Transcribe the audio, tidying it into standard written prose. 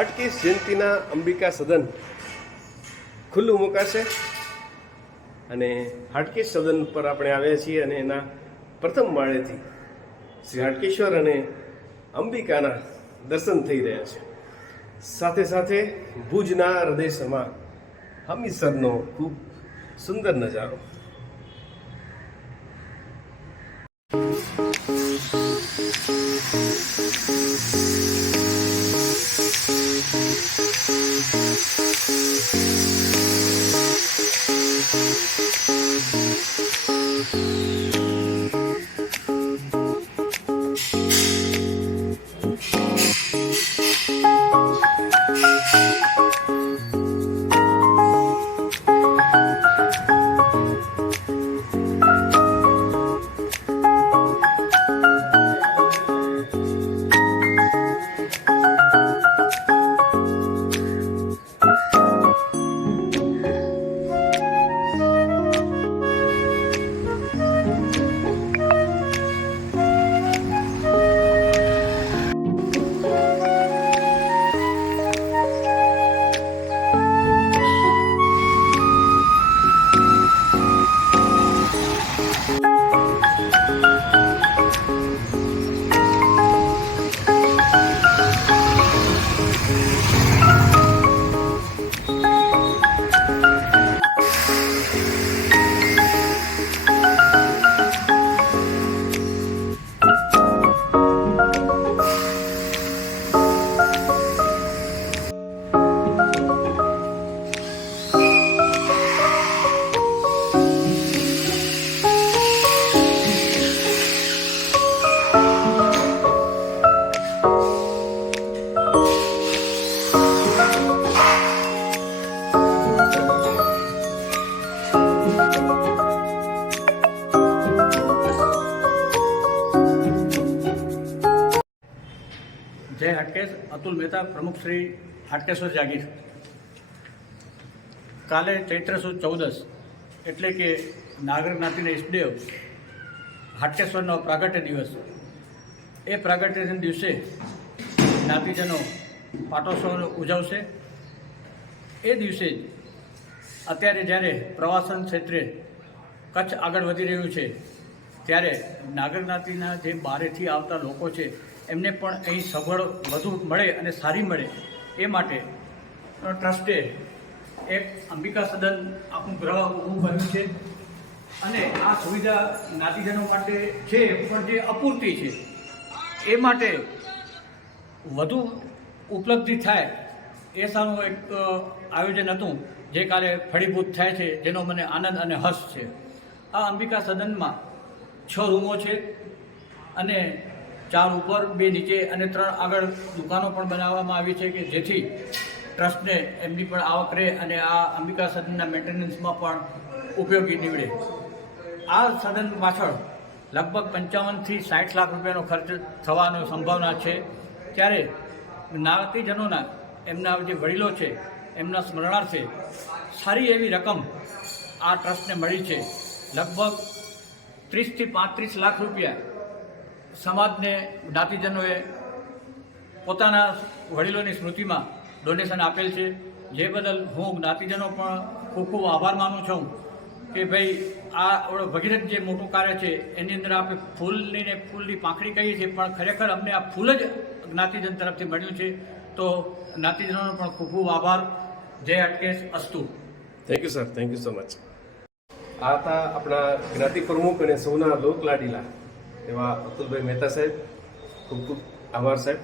હાટકેશ જયંતિના અંબિકા સદન ખુલ્લું મુકાશે અને હાટકેશ સદન પર આપણે આવ્યા છીએ અને એના પ્રથમ માળેથી શ્રી હાટકેશ્વર અને અંબિકાના દર્શન થઈ રહ્યા છે. સાથે સાથે ભુજના હૃદયસમા હમીરસરનો ખૂબ સુંદર નજારો. જય હાટકેશ. અતુલ મહેતા, પ્રમુખ શ્રી હાટકેશ્વર જાગીર. કાલે ચૈત્ર સુદ 14 એટલે કે નાગર જ્ઞાતિના ઈષ્ટદેવ હાટકેશ્વરનો પ્રાગટ્ય દિવસ. એ પ્રાગટ્યના દિવસે જ્ઞાતિજનો પાટોત્સવ ઉજવશે. એ દિવસે જ અત્યારે જ્યારે પ્રવાસન ક્ષેત્રે કચ્છ આગળ વધી રહ્યું છે ત્યારે નાગર જ્ઞાતિના જે બહારેથી આવતા લોકો છે એમને પણ અહીં સગવડ વધુ મળે અને સારી મળે એ માટે ટ્રસ્ટે એક અંબિકા સદન આપણું ગ્રહ ઊભું કર્યું છે અને આ સુવિધા જ્ઞાતિજનો માટે છે પણ જે અપૂરતી છે એ માટે વધુ ઉપલબ્ધિ થાય એ સારું એક આયોજન હતું જે કાલે ફળીભૂત થાય છે, જેનો મને આનંદ અને હર્ષ છે. આ અંબિકા સદનમાં 6 રૂમો છે અને 4 ઉપર 2 નીચે અને 3 આગળ દુકાનો પણ બનાવવામાં આવી છે કે જેથી ટ્રસ્ટને એમની પણ આવક રહે અને આ અંબિકા સદનના મેન્ટેનન્સમાં પણ ઉપયોગી નીવડે. આ સદન પાછળ લગભગ 55 થી 60 લાખ રૂપિયાનો ખર્ચ થવાની સંભાવના છે. ત્યારે જ્ઞાતિજનોના એમના જે વડીલો છે એમના સ્મરણાર્થે સારી એવી રકમ આ ટ્રસ્ટને મળી છે. લગભગ 30 થી 35 લાખ રૂપિયા સમાજને જ્ઞાતિજનોએ પોતાના વડીલોની સ્મૃતિમાં ડોનેશન આપેલ છે, જે બદલ હું જ્ઞાતિજનો પણ ખૂબ ખૂબ આભાર માનું છું કે ભાઈ આ ભગીરથ જે મોટું કાર્ય છે એની અંદર આપણે ફૂલની પાંખડી કહીએ છીએ પણ ખરેખર અમને આ ફૂલ જ જ્ઞાતિજન તરફથી મળ્યું છે. તો જ્ઞાતિજનોનો પણ ખૂબ ખૂબ આભાર. જય હાટકેશ. અસ્તુ. Thank you sir, thank you so much. આ હતા આપણા જ્ઞાતિ પ્રમુખ અને સૌના લોકલાડીલા એવા અતુલભાઈ મહેતા સાહેબ. ખૂબ ખૂબ આભાર સાહેબ.